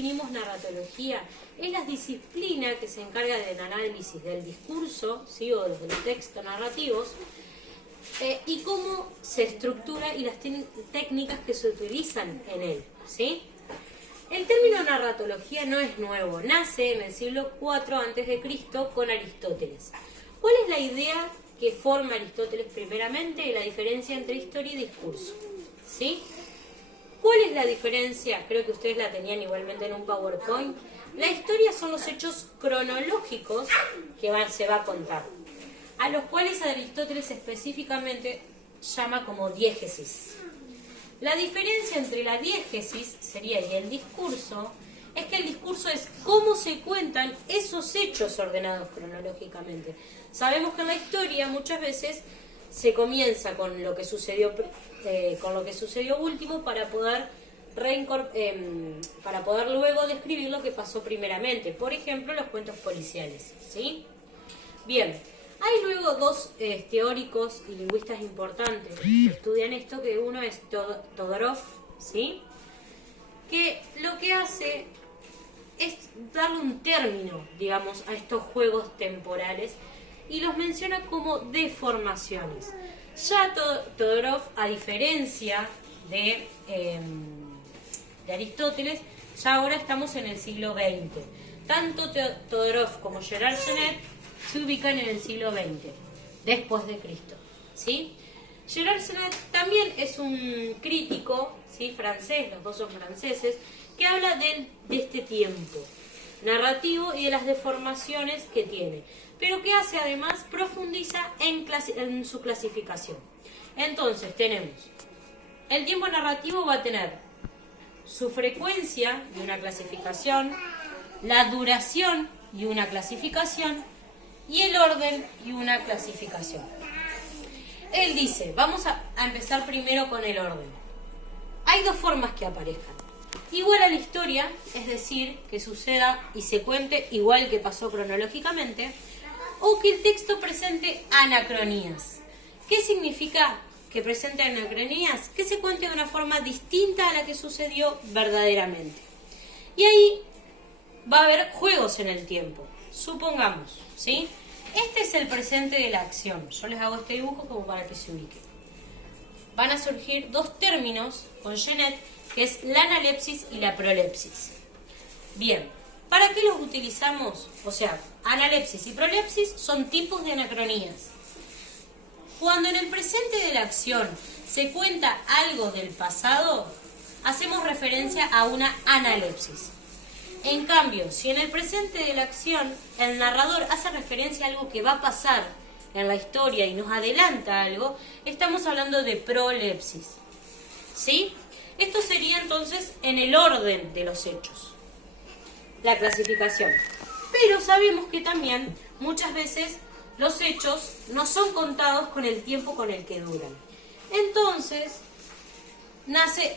definimos narratología? Es la disciplina que se encarga del análisis del discurso, ¿sí? O de los textos narrativos, y cómo se estructura y las técnicas que se utilizan en él, ¿sí? El término narratología no es nuevo, nace en el siglo IV a.C. con Aristóteles. ¿Cuál es la idea que forma Aristóteles primeramente? La diferencia entre historia y discurso, ¿sí? ¿Cuál es la diferencia? Creo que ustedes la tenían igualmente en un PowerPoint. La historia son los hechos cronológicos que se va a contar, a los cuales Aristóteles específicamente llama como diégesis. La diferencia entre la diégesis sería y el discurso es que el discurso es cómo se cuentan esos hechos ordenados cronológicamente. Sabemos que en la historia muchas veces se comienza con lo que sucedió último para poder luego describir lo que pasó primeramente. Por ejemplo, los cuentos policiales, ¿sí? Bien. Hay luego dos teóricos y lingüistas importantes que estudian esto, que uno es Todorov, ¿sí? Que lo que hace es darle un término, digamos, a estos juegos temporales y los menciona como deformaciones. Ya Todorov, a diferencia de Aristóteles, ya ahora estamos en el siglo XX. Tanto Todorov como Gerard Genet se ubican en el siglo XX, después de Cristo, ¿sí? Gerard Genet también es un crítico, ¿sí? Francés, los dos son franceses, que habla de este tiempo narrativo y de las deformaciones que tiene, pero que hace además, profundiza en su clasificación. Entonces tenemos, el tiempo narrativo va a tener su frecuencia y una clasificación, la duración y una clasificación, y el orden y una clasificación. Él dice, vamos a empezar primero con el orden. Hay dos formas que aparezcan. Igual a la historia, es decir, que suceda y se cuente igual que pasó cronológicamente, o que el texto presente anacronías. ¿Qué significa que presente anacronías? Que se cuente de una forma distinta a la que sucedió verdaderamente. Y ahí va a haber juegos en el tiempo. Supongamos, ¿sí? Este es el presente de la acción. Yo les hago este dibujo como para que se ubiquen. Van a surgir dos términos con Genet, que es la analepsis y la prolepsis. Bien, ¿para qué los utilizamos? O sea, analepsis y prolepsis son tipos de anacronías. Cuando en el presente de la acción se cuenta algo del pasado, hacemos referencia a una analepsis. En cambio, si en el presente de la acción el narrador hace referencia a algo que va a pasar en la historia y nos adelanta algo, estamos hablando de prolepsis, ¿sí? Esto sería entonces en el orden de los hechos, la clasificación. Pero sabemos que también muchas veces los hechos no son contados con el tiempo con el que duran. Entonces nace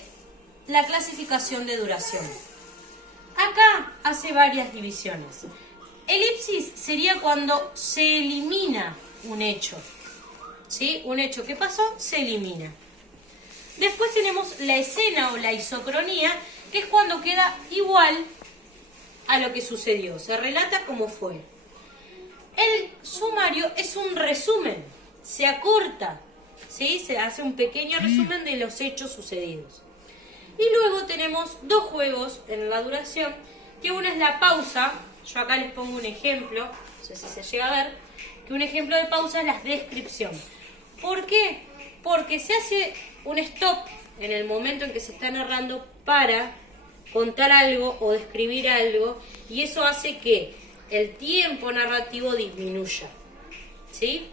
la clasificación de duración. Acá hace varias divisiones. Elipsis sería cuando se elimina un hecho, ¿sí? Un hecho que pasó se elimina. Después tenemos la escena o la isocronía, que es cuando queda igual a lo que sucedió, se relata como fue. El sumario es un resumen, se acorta, ¿sí? Se hace un pequeño resumen de los hechos sucedidos. Y luego tenemos dos juegos en la duración, que una es la pausa. Yo acá les pongo un ejemplo, no sé si se llega a ver, que un ejemplo de pausa es la descripción. ¿Por qué? Porque se hace un stop en el momento en que se está narrando para contar algo o describir algo, y eso hace que el tiempo narrativo disminuya, ¿sí?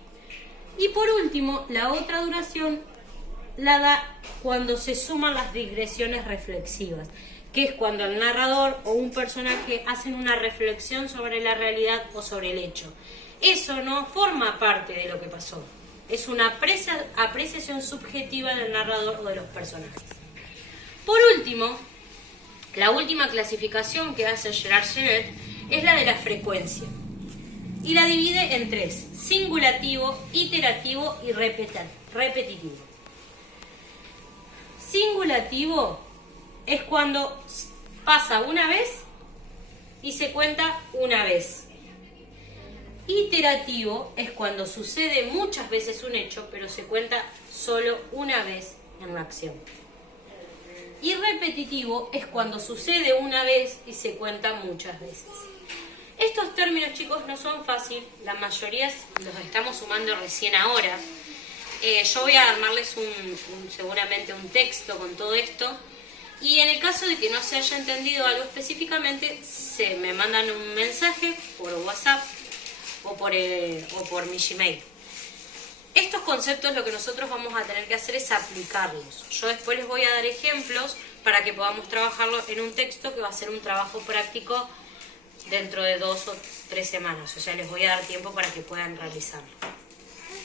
Y por último, la otra duración la da cuando se suman las digresiones reflexivas, que es cuando el narrador o un personaje hacen una reflexión sobre la realidad o sobre el hecho. Eso no forma parte de lo que pasó, es una apreciación subjetiva del narrador o de los personajes. Por último, la última clasificación que hace Gerard Genet es la de la frecuencia, y la divide en tres: singulativo, iterativo y repetitivo. Singulativo es cuando pasa una vez y se cuenta una vez. Iterativo es cuando sucede muchas veces un hecho, pero se cuenta solo una vez en la acción. Y repetitivo es cuando sucede una vez y se cuenta muchas veces. Estos términos, chicos, no son fáciles, la mayoría los estamos sumando recién ahora. Yo voy a armarles seguramente un texto con todo esto, y en el caso de que no se haya entendido algo específicamente, me mandan un mensaje por WhatsApp o por mi Gmail. Estos conceptos lo que nosotros vamos a tener que hacer es aplicarlos. Yo después les voy a dar ejemplos para que podamos trabajarlo en un texto que va a ser un trabajo práctico dentro de 2 o 3 semanas. O sea, les voy a dar tiempo para que puedan realizarlo.